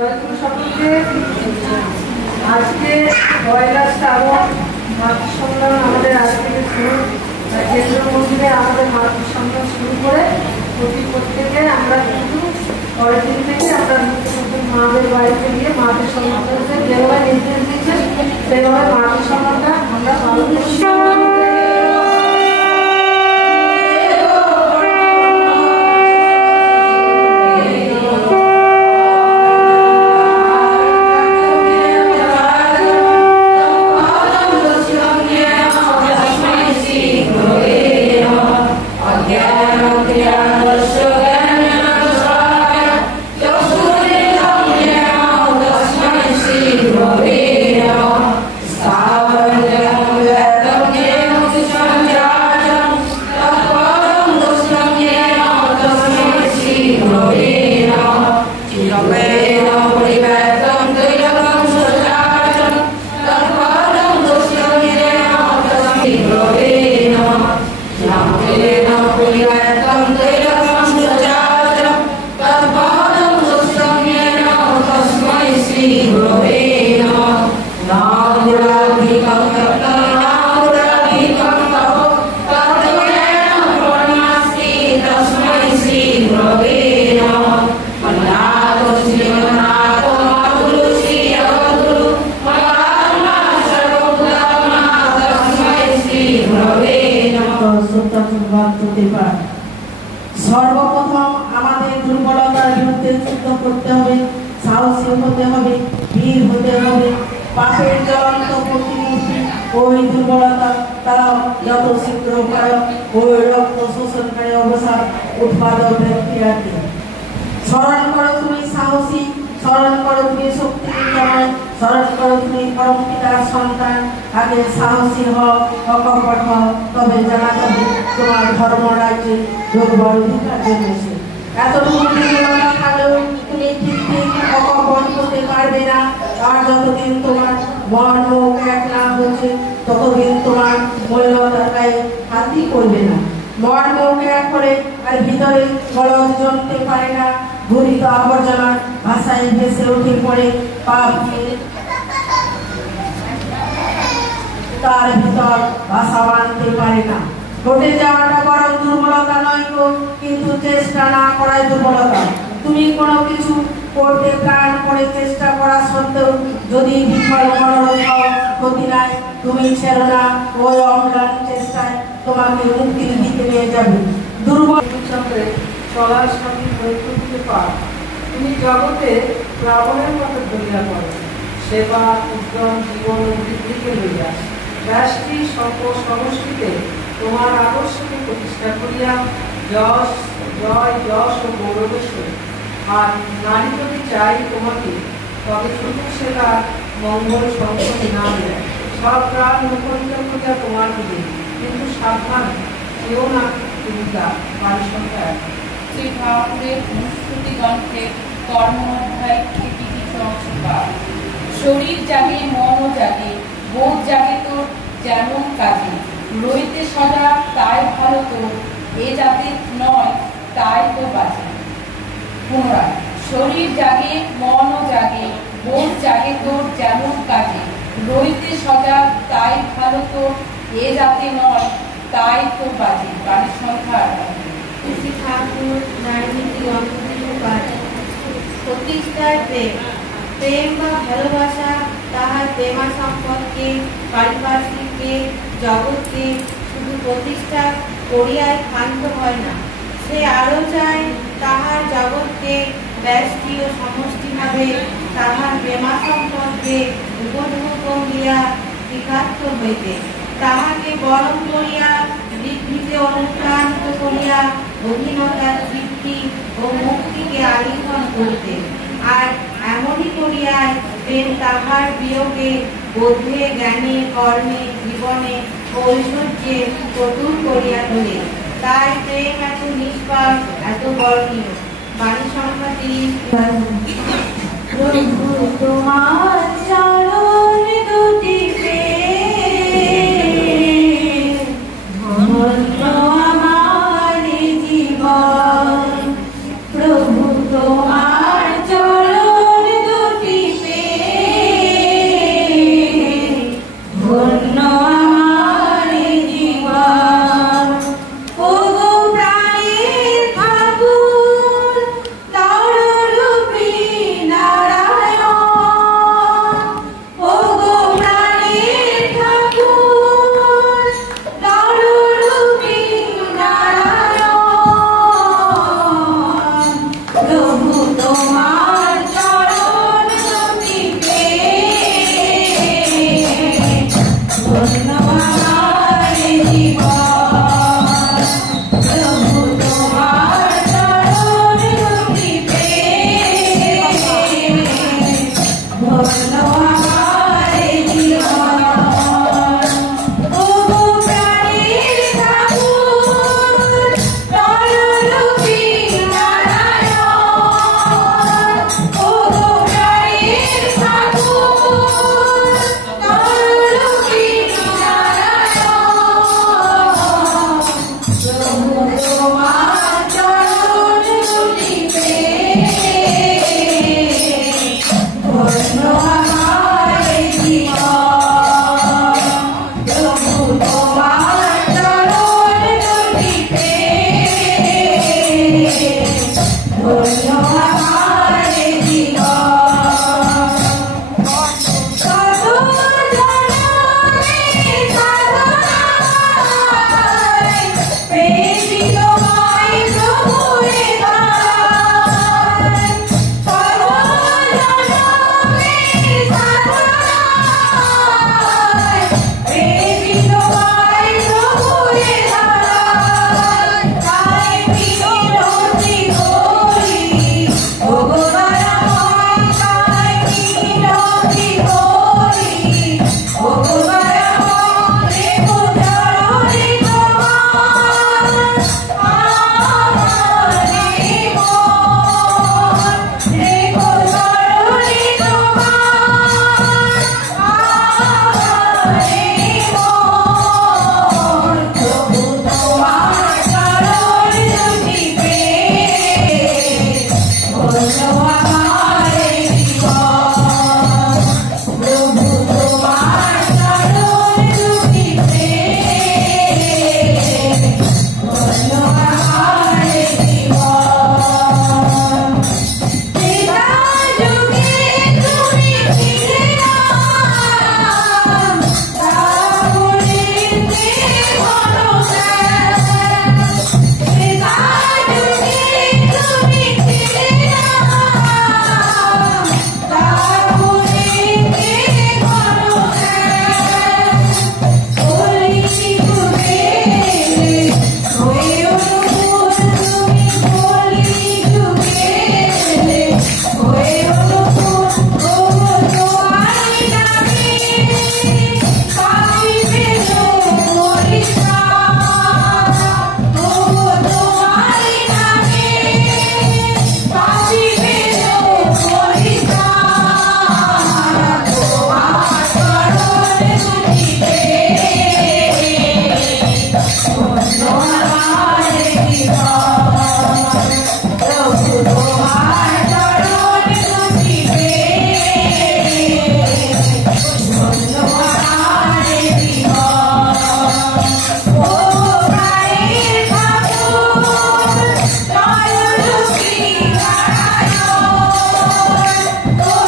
সকলকে আজকে পয়লা শ্রাবণ মাতৃসম্মেলন আমাদের আজ থেকে শুরু। কেন্দ্র মন্দিরে আমাদের মাতৃসম্মেলন শুরু করে প্রত্যেকে আমরা কিন্তু পরের দিন থেকে আমরা নতুন নতুন মাদের বাড়িতে গিয়ে মাদের সম্মান করতে যেভাবে নির্দেশ দিচ্ছে সেভাবে মাদের সম্মানটা আমরা পালন করছি। সর্বপ্রথম আমাদের দুর্বলতার বিরুদ্ধে যুদ্ধ করতে হবে, সাহসী হতে হবে, বীর হতে হবে। পাপের জ্বলন্ত প্রতিমূর্তি ওই দুর্বলতা তারা যত শীঘ্র পায় ওই রক্ত শোষণকারী অবসাদ উৎপাদক ব্যক্তিরাকে স্মরণ করো তুমি সাহসী, স্মরণ করো তুমি শক্তিময়, স্মরণ করো তুমি পরম পিতার সন্তান। আগে সাহসী হও, অকপট হও, তবে জানা যাবে তোমার ধর্ম রাজ্যে দুর্বল অধিকার জন্মেছে। এতটুকু দুর্বলতা থাকলেও তুমি ঠিক ঠিক অকপট করতে পারবে না। আর যতদিন তোমার মন মুখ এক না হচ্ছে ততদিন তোমার মলিনতার গায়ে হাতই করবে না। মন মুখ এক করে আর ভিতরে গলদ জমতে পারে না। ঘুরিত আবর্জনা ভাষায় ভেসে উঠে পড়ে পাপ নিয়ে তার ভিতর ভাষা মানতে পারে না। ঘটে যাওয়াটা বরং দুর্বলতা নয় গো, কিন্তু চেষ্টা না করাই দুর্বলতা। তুমি কোনো কিছু করতে প্রাণ করে চেষ্টা করা সত্ত্বেও যদি বিফল মনোরথ হও, ক্ষতি নাই। তুমি ছেড়ো না ওই অম্লান চেষ্টায় তোমাকে মুক্তির দিকে নিয়ে যাবে। দুর্বল চক্রে চলার সাথে বৈকুণ্ঠে পার তুমি জগতে প্লাবনের মতো ধরিয়া পড়ে সেবা উদ্যম জীবন ও বৃদ্ধিকে লইয়া রাষ্ট্রী সমষ্টিতে তোমার আদর্শকে প্রতিষ্ঠা করিয়া যশ জয় যশ ও গৌরবেশ্বর। আর নারী যদি চাই তোমাকে তবে শুধু সেটা মঙ্গল সংকটে না দেয় সব প্রাণ মুখরিত করিয়া তোমার দিবে, কিন্তু সাবধান কেউ না তুমি তার বাড়ির সংখ্যা। শ্রী ঠাকুরের অনুস্মৃতি গ্রন্থে কর্ম অধ্যায় থেকে কিছু অংশ পাও। শরীর জাগে মনও জাগে, বোধ জাগে তোর যেমন কাজে, রইতে সদা তাই ভালো তোর, এ যাতে নয় তাই তো বাজে। পুনরায় শরীর জাগে মনও জাগে, বোধ জাগে তোর যেমন কাজে, রইতে সদা তাই ভালো তোর, এ যাতে নয় তাই তো বাজে। বাড়ির সংখ্যা শ্রী ঠাকুর নারীনীতি অন্তর্পাঠ। প্রতিষ্ঠার প্রেম, প্রেম বা ভালোবাসা তাহার প্রেমা সম্পদকে পারিপার্শ্বিককে জগৎকে শুধু প্রতিষ্ঠা করিয়াই ক্ষান্ত হয় না, সে আরো চায় তাহার জগৎকে ব্যষ্টি ও সমষ্টিভাবে তাহার প্রেমা সম্পদকে উপভোগ করিয়া বিখ্যাত হইতে, তাহাকে বরণ করিয়া বৃদ্ধিতে অনুপ্রাণিত করিয়া অধীনতার তৃপ্তি ও মুক্তিকে আলিঙ্গন করিতে। আর এমনই করিয়ায় প্রেম তাহার বিয়োগে বোধে জ্ঞানে কর্মে জীবনে ঐশ্বর্যে চতুর করিয়া তোলে। তাই প্রেম এত নিষ্পাপ, এত বর্ণীয়। বাণী সংখ্যা 30। তোমার চরণ দুটিতে ধন্য আমার জীবন, প্রভু তোমার চরণ ও